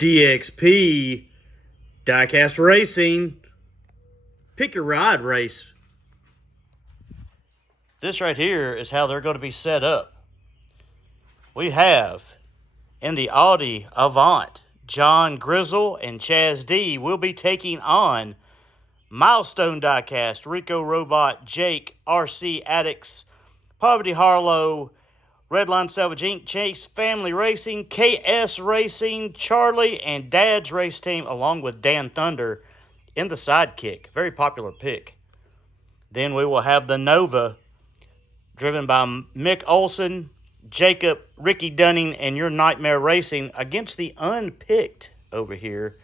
DXP Diecast Racing Pick Your Ride race. This right here is how they're going to be set up. We have in the Audi Avant, John Grizzle and Chaz D will be taking on Milestone Diecast, Rico Robot, Jake, RC Addicts, Poverty Harlow, Redline Salvage Inc., Chase Family Racing, KS Racing, Charlie, and Dad's Race Team, along with Dan Thunder in the Sidekick. Very popular pick. Then we will have the Nova, driven by Mick Olson, Jacob, Ricky Dunning, and Your Nightmare Racing, against the unpicked over here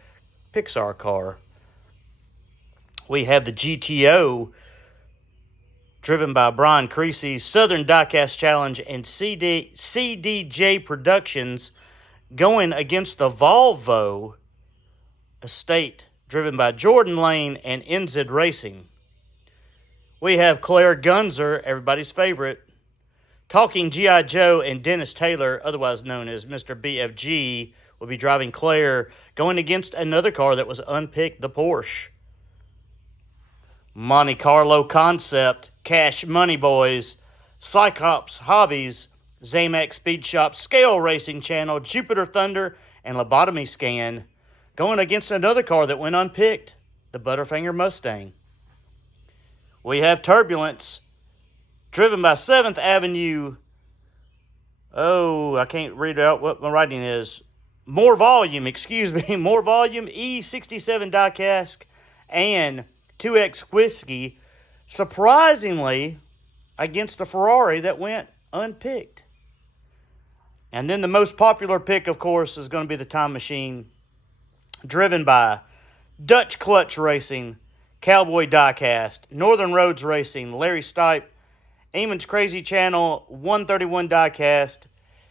Pixar car. We have the GTO, driven by Brian Creasy, Southern Diecast Challenge, and CDJ Productions, going against the Volvo Estate, driven by Jordan Lane and NZ Racing. We have Claire Gunzer, everybody's favorite, Talking G.I. Joe, and Dennis Taylor, otherwise known as Mr. BFG, will be driving Claire, going against another car that was unpicked, the Porsche. Monte Carlo Concept, Cash Money Boys, Cyclops Hobbies, Zamax Speed Shop, Scale Racing Channel, Jupiter Thunder, and Lobotomy Scan, going against another car that went unpicked, the Butterfinger Mustang. We have Turbulence, driven by 7th Avenue. Oh, I can't read out what my writing is. More Volume E67 Diecast, and 2X Whiskey, surprisingly, against the Ferrari that went unpicked. And then the most popular pick, of course, is going to be the Time Machine, driven by Dutch Clutch Racing, Cowboy Diecast, Northern Roads Racing, Larry Stipe, Eamon's Crazy Channel, 131 Diecast,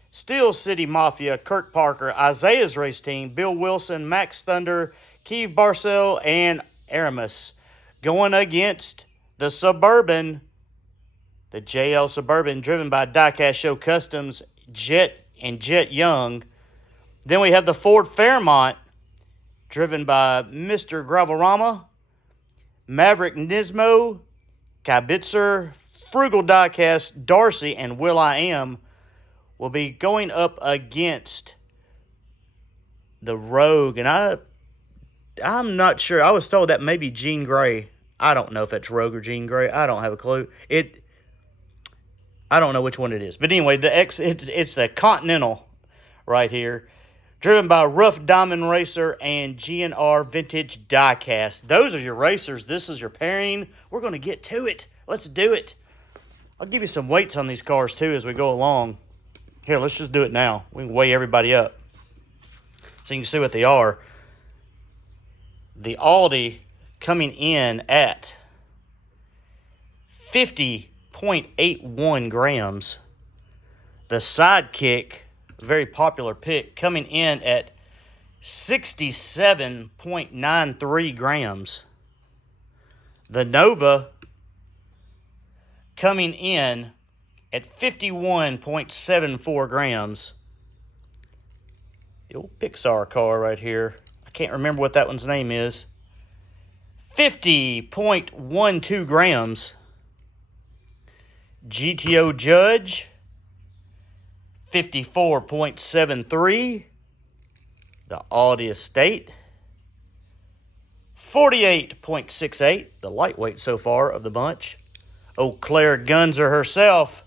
Steel City Mafia, Kirk Parker, Isaiah's Race Team, Bill Wilson, Max Thunder, Keith Barcel, and Aramis, going against the Suburban, the JL Suburban, driven by Diecast Show Customs, Jet and Jet Young. Then we have the Ford Fairmont, driven by Mr. Gravelrama, Maverick Nismo, Kibitzer, Frugal Diecast, Darcy, and Will I Am will be going up against the Rogue. And I'm not sure. I was told that maybe Jean Grey. I don't know if it's Rogue or Jean Grey. I don't have a clue. I don't know which one it is. But anyway, it's the Continental right here, driven by Rough Diamond Racer and GNR Vintage Diecast. Those are your racers. This is your pairing. We're going to get to it. Let's do it. I'll give you some weights on these cars, too, as we go along. Here, let's just do it now. We can weigh everybody up so you can see what they are. The Audi coming in at 50.81 grams. The Sidekick, very popular pick, coming in at 67.93 grams. The Nova coming in at 51.74 grams. The old Pixar car right here. I can't remember what that one's name is. 50.12 grams. GTO Judge, 54.73. The Audi Estate, 48.68. The lightweight so far of the bunch. Eau Claire Gunzer herself,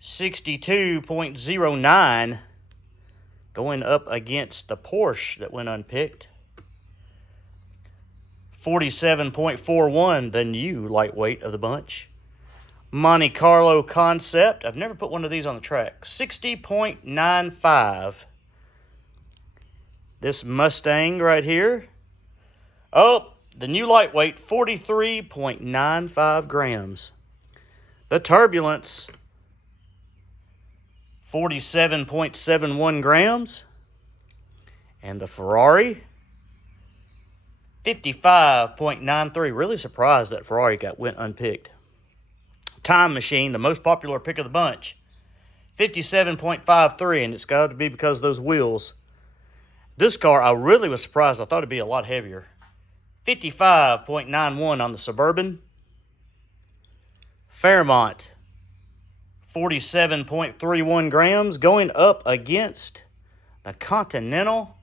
62.09. Going up against the Porsche that went unpicked. 47.41, the new lightweight of the bunch. Monte Carlo Concept. I've never put one of these on the track. 60.95. This Mustang right here. Oh, the new lightweight, 43.95 grams. The Turbulence, 47.71 grams. And the Ferrari, 55.93. Really surprised that Ferrari went unpicked. Time Machine, the most popular pick of the bunch, 57.53, and it's got to be because of those wheels. This car, I really was surprised. I thought it'd be a lot heavier. 55.91 on the Suburban. Fairmont, 47.31 grams, going up against the Continental,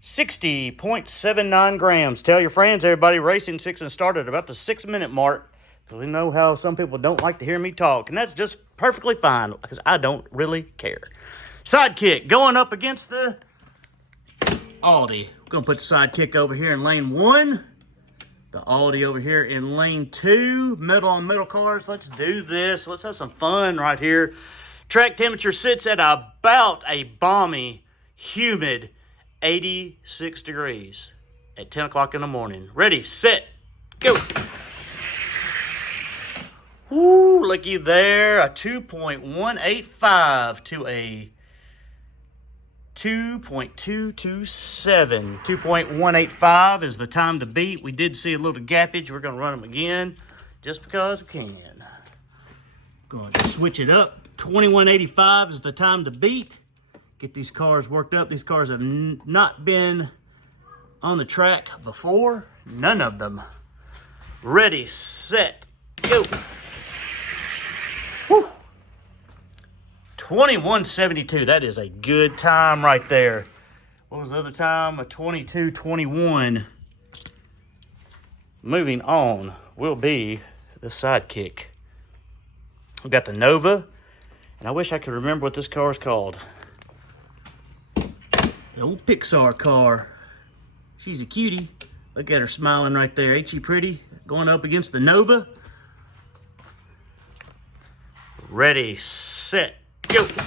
60.79 grams. Tell your friends, everybody, racing's fixing to start at about the 6-minute mark, because we know how some people don't like to hear me talk, and that's just perfectly fine, because I don't really care. Sidekick going up against the Audi. We're going to put the Sidekick over here in lane 1. The Audi over here in lane 2. Middle on middle cars. Let's do this. Let's have some fun right here. Track temperature sits at about a balmy, humid 86 degrees at 10 o'clock in the morning. Ready, set, go. Woo, looky there. A 2.185 to a 2.227. 2.185 is the time to beat. We did see a little gappage. We're going to run them again just because we can. Going to switch it up. 2185 is the time to beat. Get these cars worked up. These cars have not been on the track before. None of them. Ready, set, go. Woo. 2172. That is a good time right there. What was the other time? A 2221. Moving on will be the Sidekick. We got the Nova, and I wish I could remember what this car is called. The old Pixar car. She's a cutie. Look at her smiling right there. Ain't she pretty? Going up against the Nova. Ready, set, go. That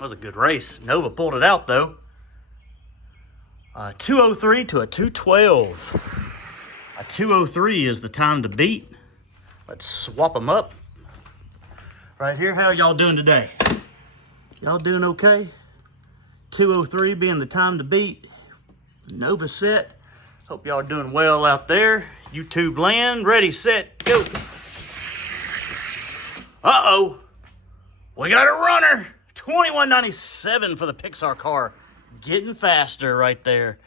was a good race. Nova pulled it out, though. 203 to a 212. A 203 is the time to beat. Let's swap them up. Right here, how y'all doing today? Y'all doing okay? 203 being the time to beat. Nova set. Hope y'all are doing well out there. YouTube land. Ready, set, go. Uh-oh. We got a runner. 2197 for the Pixar car. Getting faster right there.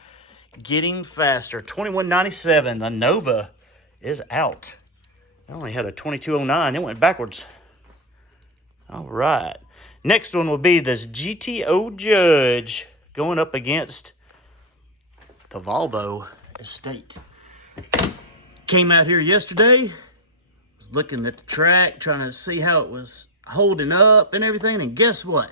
Getting faster. 2197. The Nova is out. I only had a 2209. It went backwards. All right. Next one will be this GTO Judge going up against the Volvo Estate. Came out here yesterday. Was looking at the track, trying to see how it was holding up and everything. And guess what?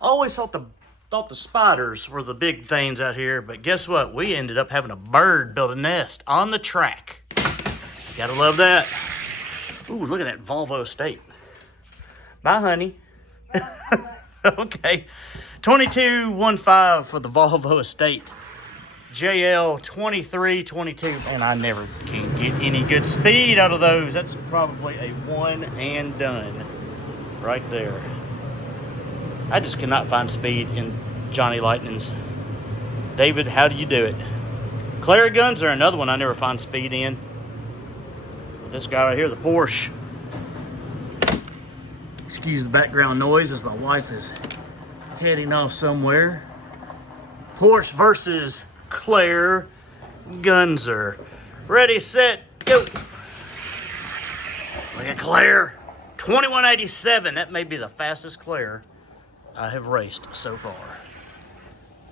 I always thought the spiders were the big things out here, but guess what? We ended up having a bird build a nest on the track. Gotta love that. Ooh, look at that Volvo Estate. Bye, honey. Okay. 2215 for the Volvo Estate. JL 2322. Man, I never can get any good speed out of those. That's probably a one and done right there. I just cannot find speed in Johnny Lightning's. David, how do you do it? Clary guns are another one I never find speed in. But this guy right here, the Porsche. Excuse the background noise as my wife is heading off somewhere. Porsche versus Claire Gunzer. Ready, set, go. Look at Claire. 2187. That may be the fastest Claire I have raced so far.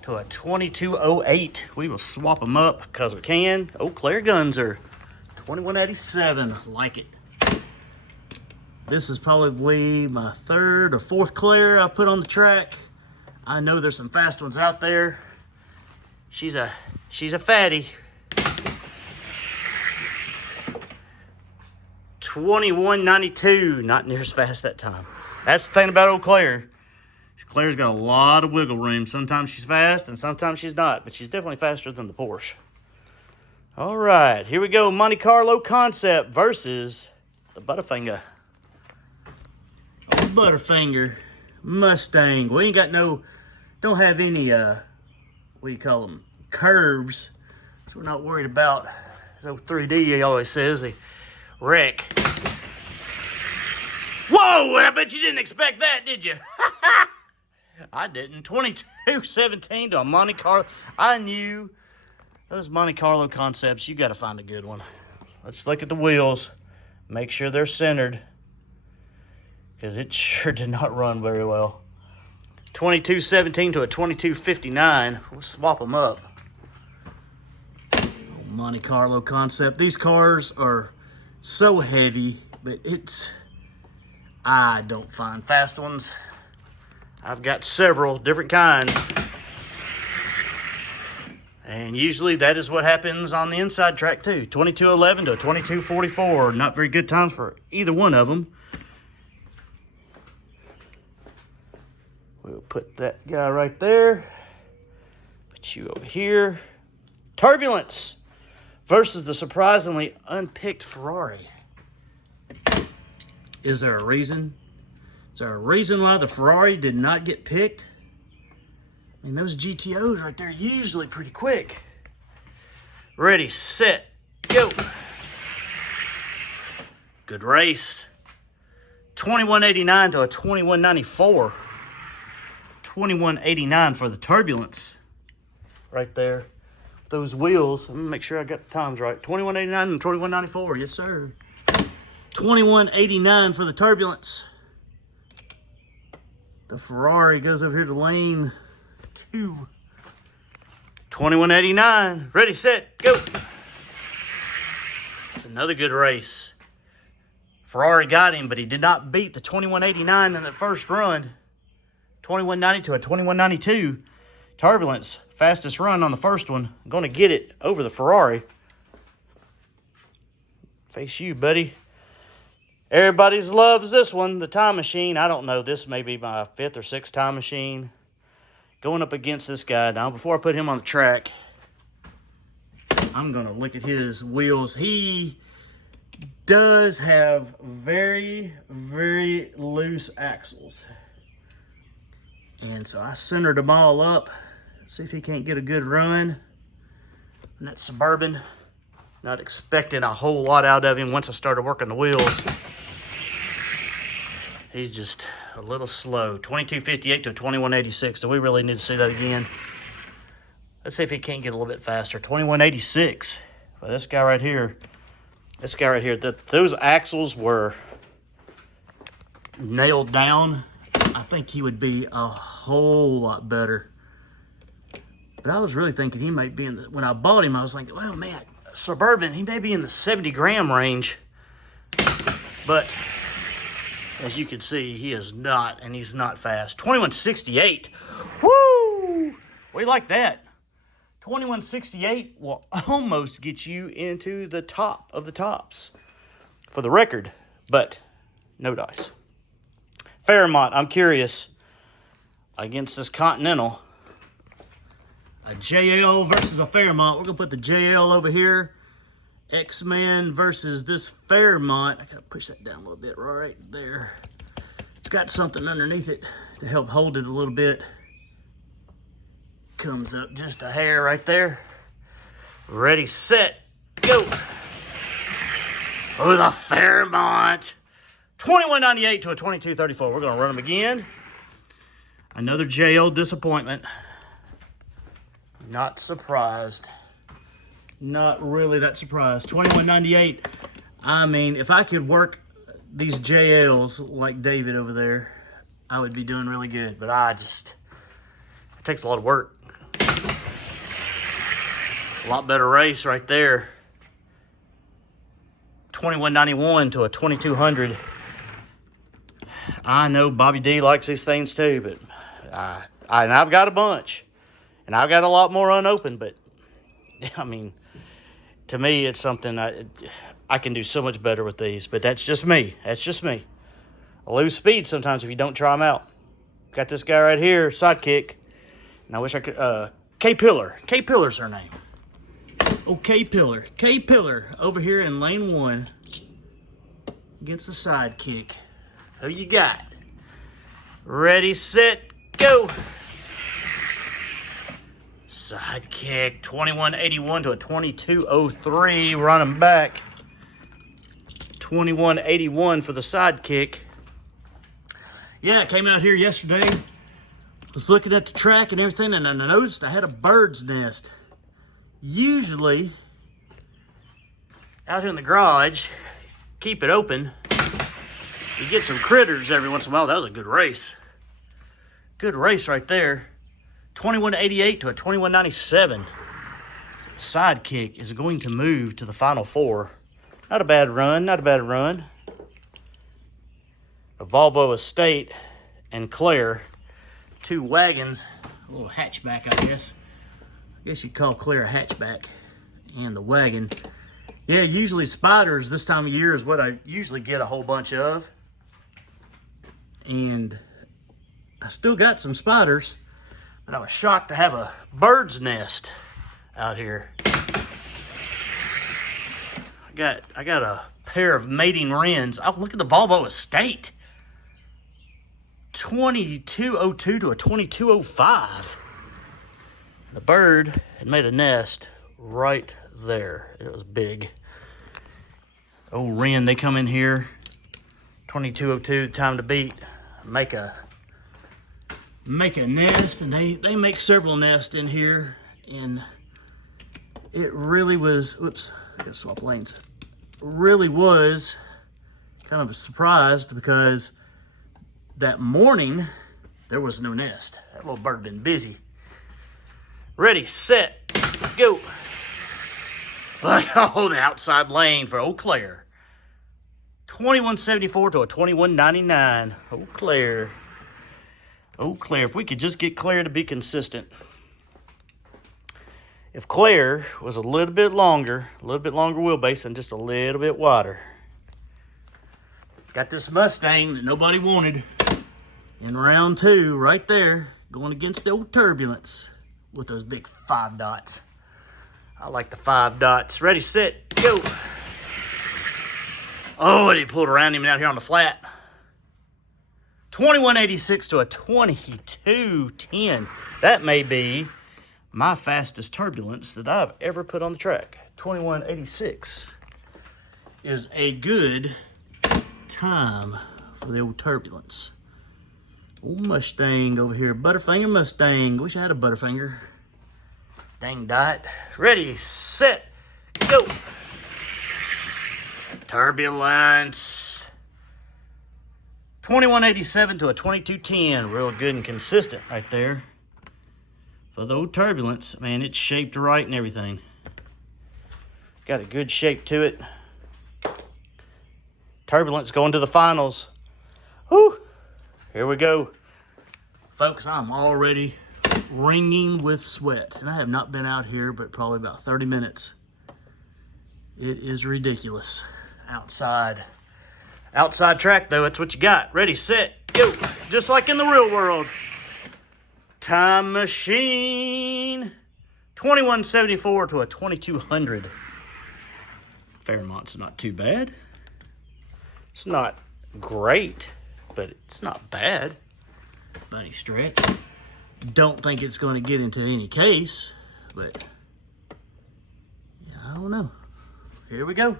To a 2208. We will swap them up because we can. Oh, Claire Gunzer. 2187. Like it. This is probably my third or fourth Claire I put on the track. I know there's some fast ones out there. She's a fatty. 2192, not near as fast that time. That's the thing about old Claire. Claire's got a lot of wiggle room. Sometimes she's fast and sometimes she's not, but she's definitely faster than the Porsche. All right, here we go. Monte Carlo Concept versus the Butterfinger. Old Butterfinger Mustang. We ain't got don't have any, what do you call them, curves. So we're not worried about, so 3D he always says, the wreck. Whoa, I bet you didn't expect that, did you? I didn't. 22-17 to a Monte Carlo. I knew those Monte Carlo concepts, you got to find a good one. Let's look at the wheels. Make sure they're centered, because it sure did not run very well. 22-17 to a 22-59. We'll swap them up. Monte Carlo concept. These cars are so heavy, but I don't find fast ones. I've got several different kinds. And usually that is what happens on the inside track too. 22-11 to a 22-44. Not very good times for either one of them. We'll put that guy right there. Put you over here. Turbulence versus the surprisingly unpicked Ferrari. Is there a reason? Is there a reason why the Ferrari did not get picked? I mean, those GTOs right there are usually pretty quick. Ready, set, go. Good race. 21-89 to a 21-94. 21-89 for the Turbulence. Right there. Those wheels. Let me make sure I got the times right. 21-89 and 21-94. Yes, sir. 21-89 for the Turbulence. The Ferrari goes over here to lane 2. 21-89. Ready, set, go. It's another good race. Ferrari got him, but he did not beat the 21-89 in the first run. 21-90 to a 21-92. Turbulence, fastest run on the first one. I'm going to get it over the Ferrari. Face you, buddy. Everybody's loves this one, the time machine. I don't know. This may be my 5th or 6th time machine. Going up against this guy. Now, before I put him on the track, I'm going to look at his wheels. He does have very, very loose axles. And so I centered them all up. See if he can't get a good run. And that Suburban, not expecting a whole lot out of him once I started working the wheels. He's just a little slow. 22-58 to 21-86. Do we really need to see that again? Let's see if he can't get a little bit faster. 21-86. Well, this guy right here. This guy right here. Those axles were nailed down. I think he would be a whole lot better. But I was really thinking he might be in the... When I bought him, I was thinking, well, man, Suburban, he may be in the 70-gram range. But... as you can see, he is not, and he's not fast. 21-68. Woo! We like that. 21-68 will almost get you into the top of the tops for the record, but no dice. Fairmont, I'm curious, against this Continental. A JL versus a Fairmont. We're going to put the JL over here. X-Men versus this Fairmont. I gotta push that down a little bit right there. It's got something underneath it to help hold it a little bit. Comes up just a hair right there. Ready, set, go. Oh, the Fairmont. 21-98 to a 22-34. We're gonna run them again. Another JL disappointment. Not surprised. Not really that surprised. 21-98. I mean, if I could work these JLs like David over there, I would be doing really good. But it takes a lot of work. A lot better race right there. 21-91 to a 2200. I know Bobby D likes these things too, but and I've got a bunch. And I've got a lot more unopened, but I mean, to me, it's something I can do so much better with these. But that's just me. That's just me. I lose speed sometimes if you don't try them out. Got this guy right here, Sidekick. And I wish I could... K-Pillar. K-Pillar's her name. Oh, K-Pillar. K-Pillar over here in lane 1 against the Sidekick. Who you got? Ready, set, go. Sidekick, 21-81 to a 22-03. Running back. 21-81 for the Sidekick. Yeah, it came out here yesterday. was looking at the track and everything, and I noticed I had a bird's nest. Usually, out here in the garage, keep it open. You get some critters every once in a while. That was a good race. Good race right there. 21-88 to a 21-97. Sidekick is going to move to the Final Four. Not a bad run, not a bad run. A Volvo Estate and Claire, 2 wagons, a little hatchback, I guess. I guess you'd call Claire a hatchback, and the wagon. Yeah, usually spiders this time of year is what I usually get a whole bunch of. And I still got some spiders, but I was shocked to have a bird's nest out here. I got a pair of mating wrens. Oh, look at the Volvo Estate. 2202 to a 2205. The bird had made a nest right there. It was big. Old wren, they come in here. 2202, time to beat. Make a nest, and they make several nests in here, and it really was, oops, I gotta swap lanes. Really was kind of surprised because that morning there was no nest. That little bird had been busy. Ready, set, go. Oh, the outside lane for Eau Claire. 2174 to a 2199. Eau Claire. Eau Claire. If we could just get Claire to be consistent. If Claire was a little bit longer wheelbase and just a little bit wider. Got this Mustang that nobody wanted in round 2 right there, going against the old Turbulence with those big 5 dots. I like the 5 dots. Ready, set, go. Oh, and he pulled around him out here on the flat. 2186 to a 2210. That may be my fastest Turbulence that I've ever put on the track. 2186 is a good time for the old Turbulence. Old Mustang over here. Butterfinger Mustang. Wish I had a Butterfinger. Dang dot. Ready, set, go. Turbulence. 2187 to a 2210. Real good and consistent right there. For the old Turbulence, man, it's shaped right and everything. Got a good shape to it. Turbulence going to the finals. Whew. Here we go. Folks, I'm already wringing with sweat. And I have not been out here but probably about 30 minutes. It is ridiculous. Outside track, though, that's what you got. Ready, set, go. Just like in the real world. Time machine. 2174 to a 2200. Fairmont's not too bad. It's not great, but it's not bad. Bunny stretch. Don't think it's going to get into any case, but yeah, I don't know. Here we go.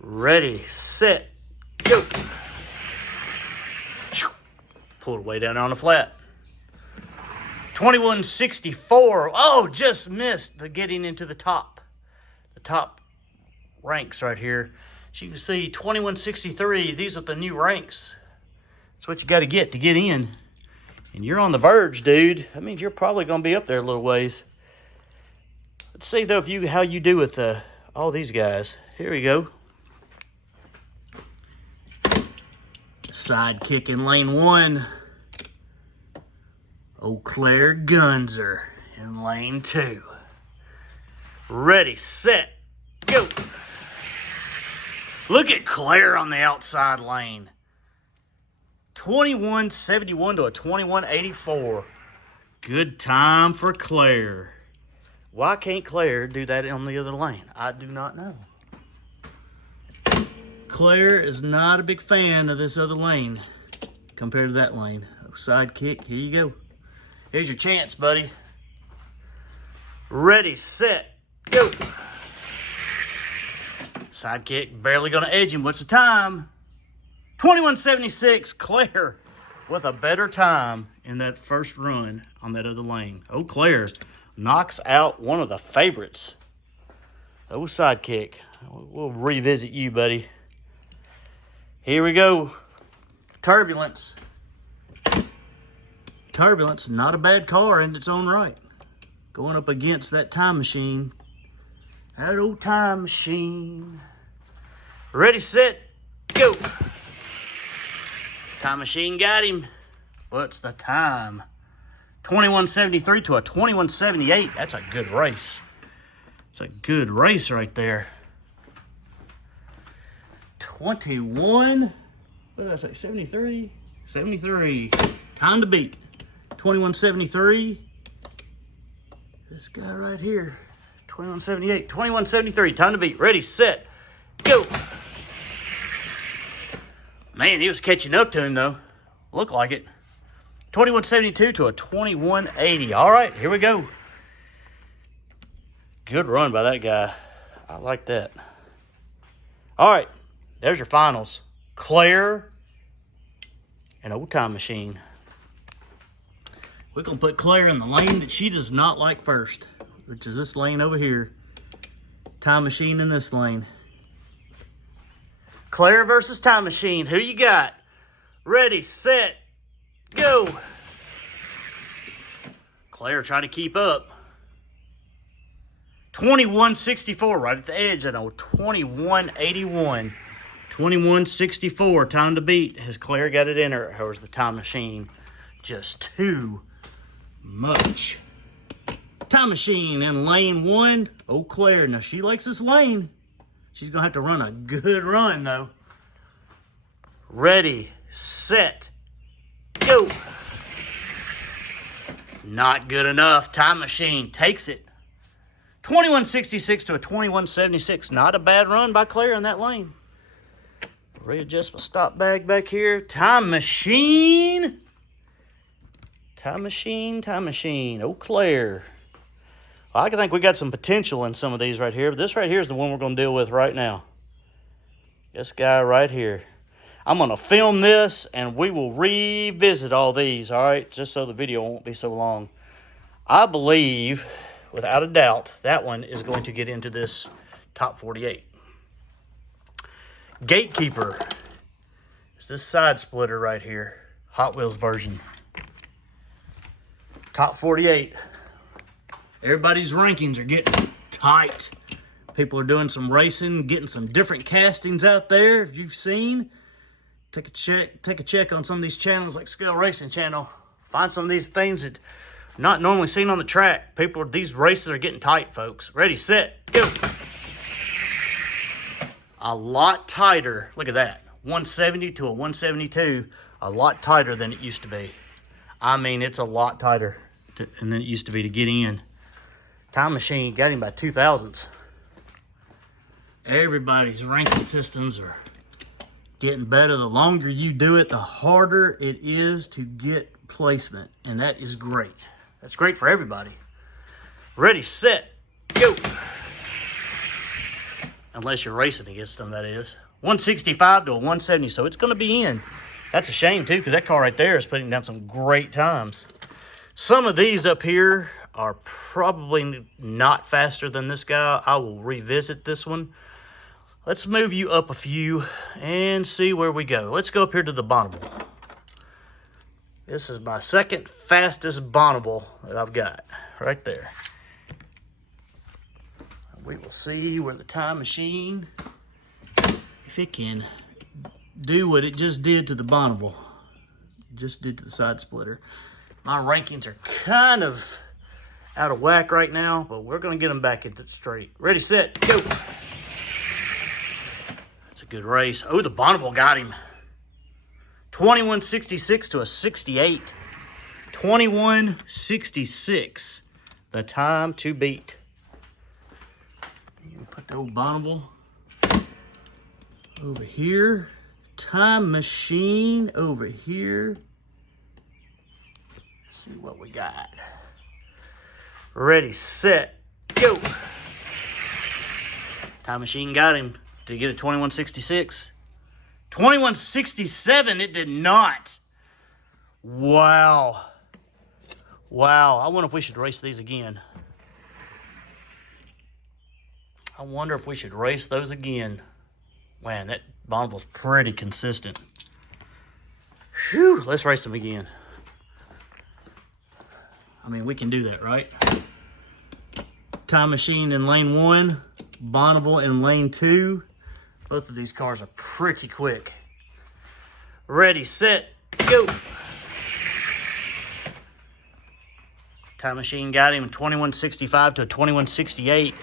Ready, set, go. Pulled way down on the flat. 2164. Oh, just missed the getting into the top ranks right here. As you can see, 2163. These are the new ranks. That's what you got to get in. And you're on the verge, dude. That means you're probably going to be up there a little ways. Let's see, though, how you do with all these guys. Here we go. Sidekick in lane 1. Eau Claire Gunzer in lane 2. Ready, set, go. Look at Claire on the outside lane. 2171 to a 2184. Good time for Claire. Why can't Claire do that on the other lane? I do not know. Claire is not a big fan of this other lane compared to that lane. Sidekick, here you go. Here's your chance, buddy. Ready, set, go. Sidekick barely going to edge him. What's the time? 2176. Claire with a better time in that first run on that other lane. Eau Claire knocks out one of the favorites. Oh, Sidekick. We'll revisit you, buddy. Here we go. Turbulence. Turbulence, not a bad car in its own right. Going up against that time machine. That old time machine. Ready, set, go. Time machine got him. What's the time? 21.73 to a 21.78. That's a good race. It's a good race right there. 21, what did I say, 73? 73. Time to beat. 21.73. This guy right here. 21.78. 21.73. Time to beat. Ready, set, go. Man, he was catching up to him, though. Looked like it. 21.72 to a 21.80. All right, here we go. Good run by that guy. I like that. All right, there's your finals. Claire and Old Time Machine. We're going to put Claire in the lane that she does not like first, which is this lane over here. Time Machine in this lane. Claire versus Time Machine. Who you got? Ready, set, go. Claire trying to keep up. 21.64 right at the edge. I know 21.81. 21.64 time to beat. Has Claire got it in her? Or is the Time Machine just too much? Time Machine in lane 1. Oh, Claire. Now she likes this lane. She's going to have to run a good run, though. Ready, set, go. Not good enough. Time Machine takes it. 21.66 to a 21.76. Not a bad run by Claire in that lane. Readjust my stop bag back here. Time Machine. Time Machine, Time Machine. Oh, Claire. I think we got some potential in some of these right here, but this right here is the one we're going to deal with right now. This guy right here. I'm going to film this, and we will revisit all these, all right, just so the video won't be so long. I believe, without a doubt, that one is going to get into this top 48. Gatekeeper is this side splitter right here, Hot Wheels version. Top 48. Everybody's rankings are getting tight. People are doing some racing, getting some different castings out there. If you've seen, take a check on some of these channels like Scale Racing Channel. Find some of these things that are not normally seen on the track. These races are getting tight, folks. Ready, set, go. A lot tighter. Look at that. 170 to a 172. A lot tighter than it used to be. I mean, it's a lot tighter than it used to be to get in. Time Machine got him by 2,000ths. Everybody's ranking systems are getting better. The longer you do it, the harder it is to get placement. And that is great. That's great for everybody. Ready, set, go. Unless you're racing against them, that is. 165 to a 170, so it's going to be in. That's a shame, too, because that car right there is putting down some great times. Some of these up here are probably not faster than this guy. I will revisit this one. Let's move you up a few and see where we go. Let's go up here to the Bonaval. This is my second fastest Bonaval that I've got right there. We will see where the Time Machine, if it can do what it just did to the Bonaval, just did to the side splitter. My rankings are kind of out of whack right now, but we're going to get them back into the straight. Ready, set, go. That's a good race. Oh, the Bonaval got him. 21.66 to a 68. 21.66. The time to beat. You put the old Bonaval over here. Time Machine over here. Let's see what we got. Ready, set, go. Time Machine got him. Did he get a 21.66? 21.67, it did not. Wow. Wow, I wonder if we should race these again. I wonder if we should race those again. Man, that Bonaval's pretty consistent. Whew, let's race them again. I mean, we can do that, right? Time Machine in lane 1, Bonaval in lane 2. Both of these cars are pretty quick. Ready, set, go. Time Machine got him 2165 to a 2168.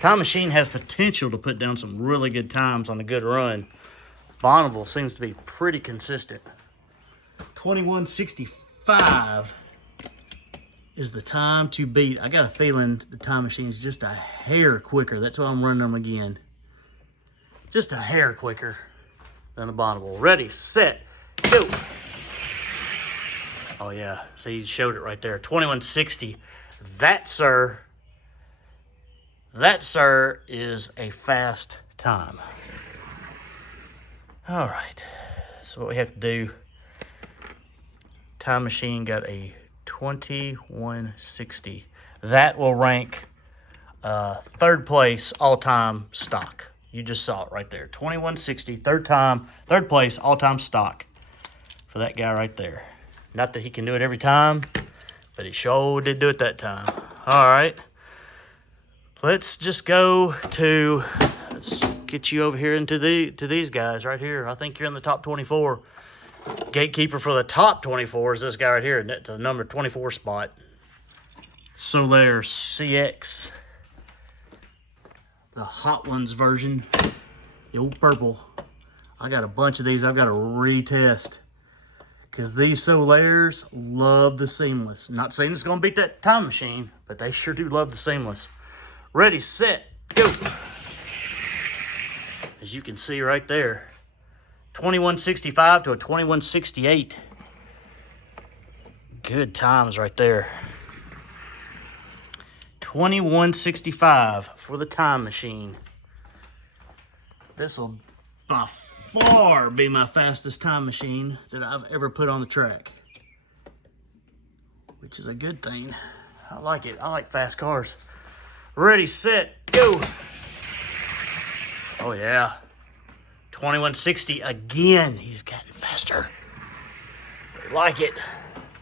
Time Machine has potential to put down some really good times on a good run. Bonaval seems to be pretty consistent. 2165 is the time to beat. I got a feeling the Time Machine's just a hair quicker. That's why I'm running them again. Just a hair quicker than the Bonaval. Ready, set, go. Oh yeah, see, you showed it right there. 2160. That, sir, is a fast time. All right, so what we have to do, Time Machine got a 2160. That will rank third place all-time stock. You just saw it right there. 2160, third place all-time stock for that guy right there. Not that he can do it every time, but he sure did do it that time. All right. Let's just go to, let's get you over here to these guys right here. I think you're in the top 24. Gatekeeper for the top 24 is this guy right here, the number 24 spot. Solair CX. The Hot Ones version. The old purple. I got a bunch of these I've got to retest. Because these Solairs love the seamless. Not saying it's going to beat that Time Machine, but they sure do love the seamless. Ready, set, go. As you can see right there. 2165 to a 2168. Good times right there. 2165 for the Time Machine. This will by far be my fastest Time Machine that I've ever put on the track, which is a good thing. I like it. I like fast cars. Ready, set, go. Oh yeah. 2160 again. He's gotten faster. I like it.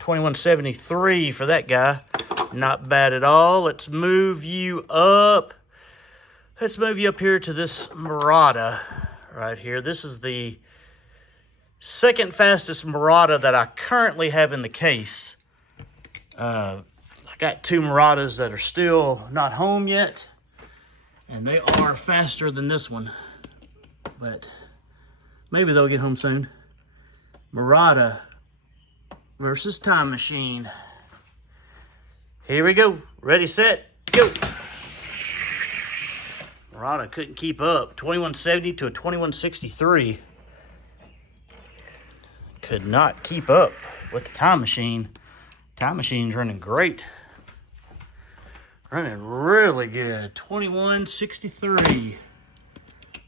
2173 for that guy. Not bad at all. Let's move you up. Let's move you up here to this Marada right here. This is the second fastest Marada that I currently have in the case. I got two Maradas that are still not home yet, and they are faster than this one, but maybe they'll get home soon. Marada versus Time Machine. Here we go. Ready, set, go. Marada couldn't keep up. 2170 to a 2163. Could not keep up with the Time Machine. Time Machine's running great. Running really good. 2163.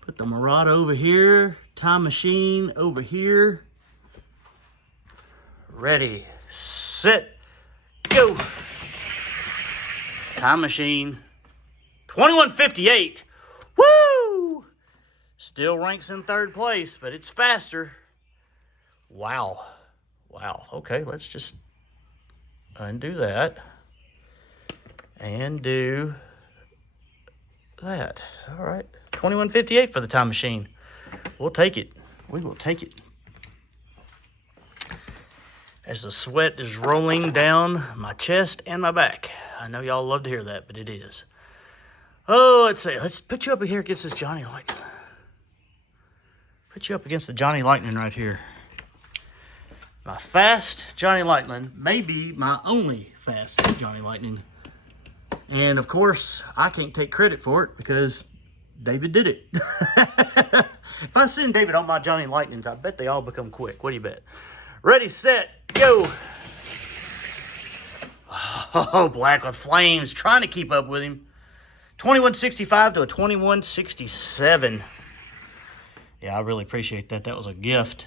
Put the Marada over here. Time Machine over here. Ready, set, go. Time Machine. 2158. Woo! Still ranks in third place, but it's faster. Wow. Wow. Okay, let's just undo that and do that. All right. 2158 for the Time Machine. We'll take it. We will take it. As the sweat is rolling down my chest and my back. I know y'all love to hear that, but it is. Oh, let's see. Let's put you up here against this Johnny Lightning. Put you up against the Johnny Lightning right here. My fast Johnny Lightning may be my only fast Johnny Lightning. And, of course, I can't take credit for it because David did it. If I send David on my Johnny Lightnings, I bet they all become quick. What do you bet? Ready, set, go. Oh, Black with Flames trying to keep up with him. 2165 to a 2167. Yeah, I really appreciate that. That was a gift.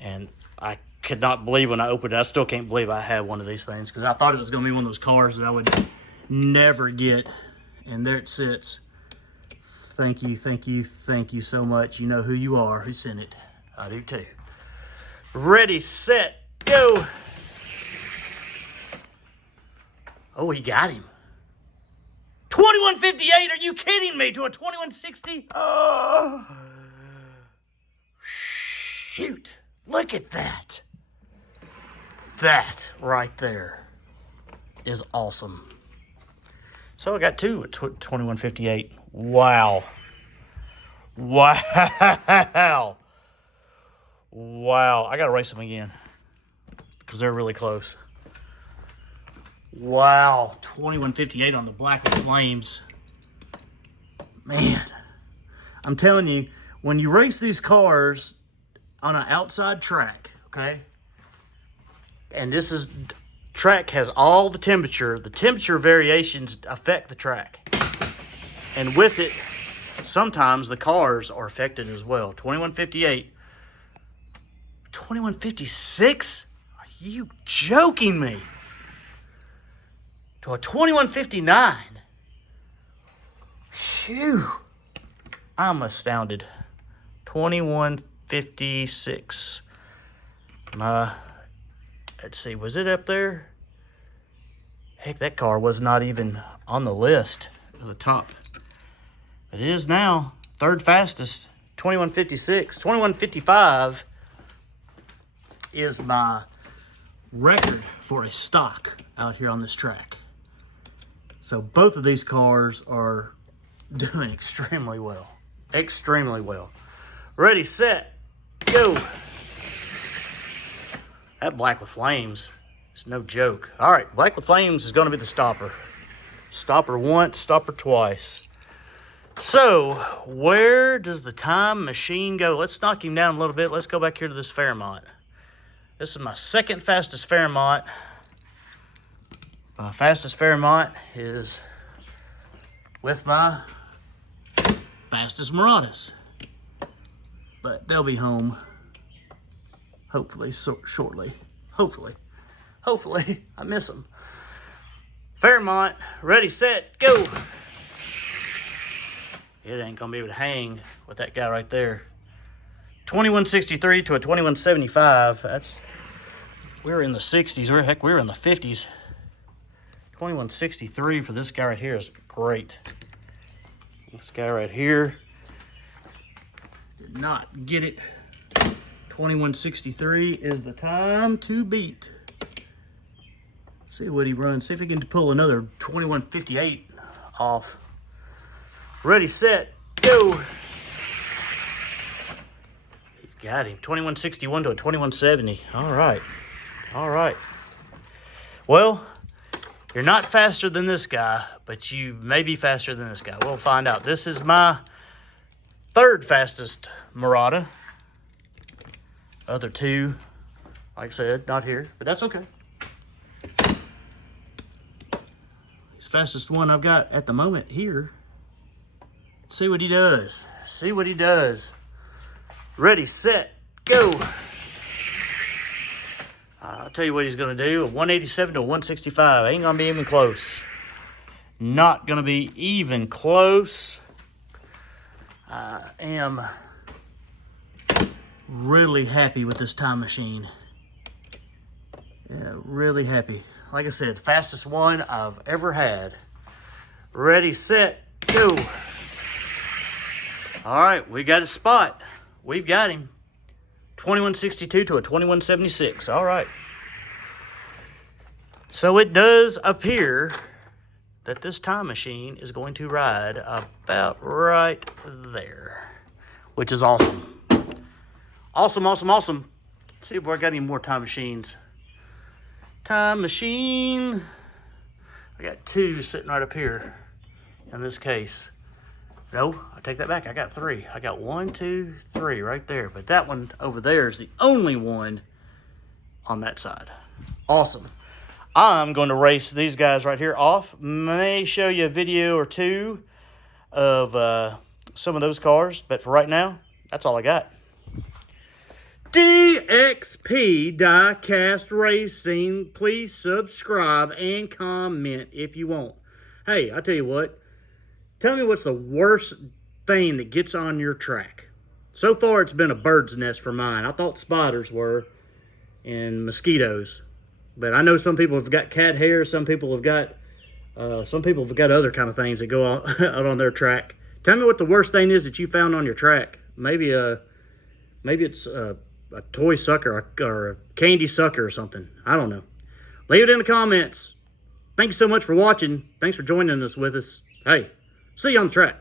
And I could not believe when I opened it. I still can't believe I had one of these things because I thought it was going to be one of those cars that I would never get. And there it sits. Thank you, thank you, thank you so much. You know who you are, who sent it. I do too. Ready, set, go. Oh, he got him. 2158, are you kidding me? To a 2160? Oh, shoot. Look at that. That right there is awesome. So I got two at 2158. Wow. Wow. Wow. I got to race them again because they're really close. Wow. 2158 on the Black with Flames. Man. I'm telling you, when you race these cars on an outside track, okay, and this is track has all the temperature variations affect the track, and with it sometimes the cars are affected as well. 2158, 2156, are you joking me? To a 2159. Phew, I'm astounded. 2156. Let's see, was it up there? Heck, that car was not even on the list at the top. It is now. Third fastest, 2156. 2155 is my record for a stock out here on this track. So both of these cars are doing extremely well. Extremely well. Ready, set, go. That Black with Flames is no joke. All right, Black with Flames is going to be the stopper. Stopper once, stopper twice. So, where does the time machine go? Let's knock him down a little bit. Let's go back here to this Fairmont. This is my second fastest Fairmont. My fastest Fairmont is with my fastest Maradas. But they'll be home. Hopefully, shortly. Hopefully. I miss them. Fairmont, ready, set, go. It ain't going to be able to hang with that guy right there. 2163 to a 2175. We're in the 60s. Heck, we're in the 50s. 2163 for this guy right here is great. This guy right here did not get it. 2163 is the time to beat. See what he runs. See if he can pull another 2158 off. Ready, set, go. He's got him. 2161 to a 2170. All right. All right. Well, you're not faster than this guy, but you may be faster than this guy. We'll find out. This is my third fastest Marada. Other two, like I said, not here, but that's okay. His fastest one I've got at the moment here. See what he does. See what he does. Ready, set, go. I'll tell you what he's going to do. A 187 to a 165. Ain't going to be even close. Not going to be even close. I am really happy with this time machine. Yeah, really happy. Like I said, fastest one I've ever had. Ready, set, go. All right, we got a spot. We've got him. 2162 to a 2176. All right. So it does appear that this time machine is going to ride about right there, which is awesome. Awesome, awesome, awesome. Let's see if I got any more time machines. Time machine. I got two sitting right up here in this case. No, I take that back. I got three. I got 1, 2, 3 right there. But that one over there is the only one on that side. Awesome. I'm going to race these guys right here off. May show you a video or two of some of those cars. But for right now, that's all I got. DXP Diecast Racing. Please subscribe and comment if you want. Hey, I tell you what. Tell me what's the worst thing that gets on your track. So far, it's been a bird's nest for mine. I thought spiders were and mosquitoes, but I know some people have got cat hair. Some people have got other kind of things that go out on their track. Tell me what the worst thing is that you found on your track. Maybe it's a toy sucker or a candy sucker or something. I don't know. Leave it in the comments. Thank you so much for watching. Thanks for joining us with us. Hey, see you on the track.